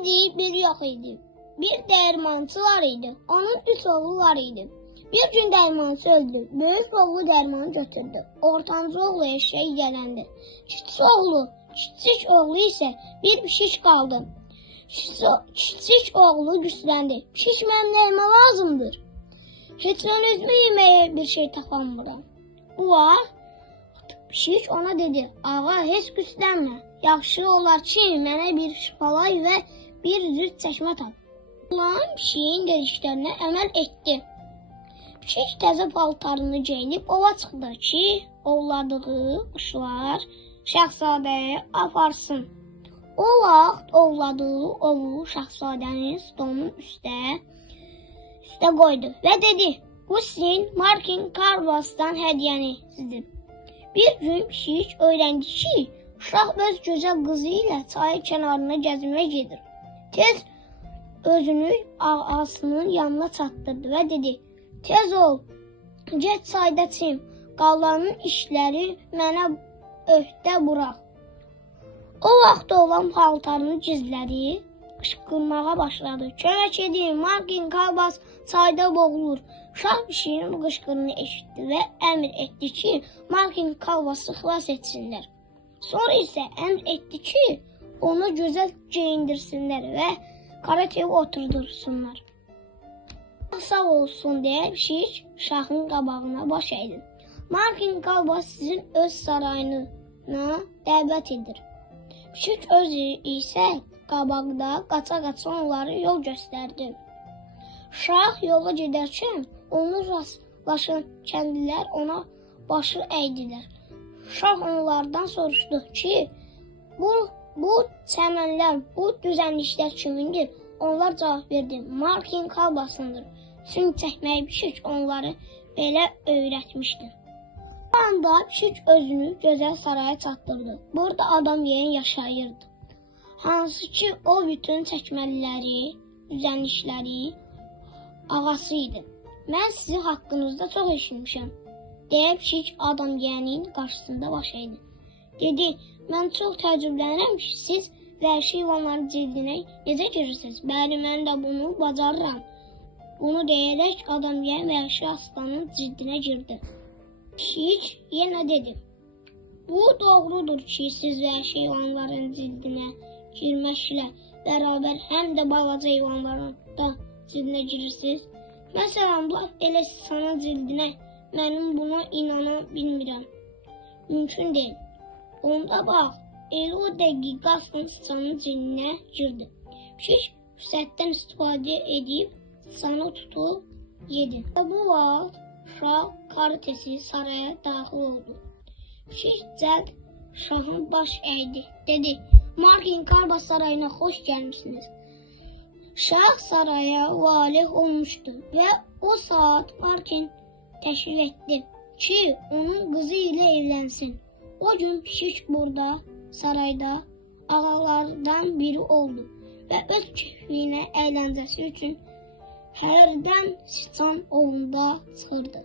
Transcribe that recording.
idi, bir yox idi. Bir dəyirmançı var idi. Onun 3 oğlu var idi. Bir gün dəyirmançı öldü. Böyük oğlu dəyirmanı götürdü. Ortancı oğlu eşeği gələndi. Kiçik oğlu isə bir pişik qaldı. Kiçik oğlu gücləndi. Pişik mənim nəyimə lazımdır? Heç mən özümə yeməyə bir şey tapamıram. Bu vaxt pişik ona dedi, ağa heç güclənmə. Yaxşı olar ki, mənə bir şpalay və bir zürt çeşmə tap. Ulan pişiyin dediklərinə əməl etdi. Pişik təzə paltarını geyinib ova çıxdı ki, ovladığı quşlar şahzadəyə aparsın. O vaxt ovladığı ovu şahzadənin stolunun üstə qoydu və dedi, bu sizin Markin Karvasdan hədiyyənizdir. Bir gün pişik öyrəndi ki, uşaq öz gözəl qızı ilə çayın kənarına gəzməyə gedir. Tez özünü ağasının yanına çatdırdı və dedi, tez ol, get çayda çim, qalanın işləri mənə öhdə burax. O vaxt oğlan paltarını gizlədi, qışqırmağa başladı. Kömək edin, Markin Karvas çayda boğulur. Uşaq pişiyin bu qışqırını eşitdi və əmr etdi ki, Markin Karvası xilas etsinlər. Sonra isə əmr etdi ki, onu gözəl geyindirsinlər və karetəyə oturdursunlar. Sağ olsun deyə pişik şahın qabağına baş əydi. Markin Karvas sizin öz sarayına dəvət edir. Pişik özü isə qabaqda qaça-qaça onları yol göstərdi. Şah yola gedərkən onu rastlaşan kəndlilər ona başı əydilər. Şah onlardan soruşdu ki, bu çəmənlər, bu düzənliklər kimindir? Onlar cavab verdi, Markin Karvasındır. Çünki çəkməyi pişik onları belə öyrətmişdir. Bu anda pişik özünü gözəl saraya çatdırdı. Burada adam yeyin yaşayırdı. Hansı ki o bütün çəkməliləri, düzənlikləri ağası idi. Mən sizin haqqınızda çox eşitmişəm. Deyə pişik adam yeyənin qarşısında baş əydi. Dedi, mən çox təəccüblənirəm ki, siz vəhşi heyvanların cildinə necə girirsiniz? Bəli, mən də bunu bacarıram. Bunu deyərək adam yeyən vəhşi aslanın cildinə girdi. Pişik yenə dedi, bu doğrudur ki, siz vəhşi heyvanların cildinə girməklə bərabər həm də balaca heyvanların da cildinə girirsiniz. Məsələn, elə sana cildinə mənim buna inana bilmirəm. Mümkün deyil. Onda bax, elə o dəqiqə aslan sıçanın cildinə girdi. Pişik fürsətdən istifadə edib sıçanı tutub yedi. Bu vaxt şah karetəsi saraya daxil oldu. Pişik cəld şahın baş əydi. Dedi, Markin Karvas sarayına xoş gəlmişsiniz. Şah saraya valih olmuşdu və o saat Markin təşrif etdi ki, onun qızı ilə evlənsin. O gün pişik burada sarayda ağalardan biri oldu və öz keyfinə əyləncəsi üçün hərdən sıçan ovunda çıxırdı.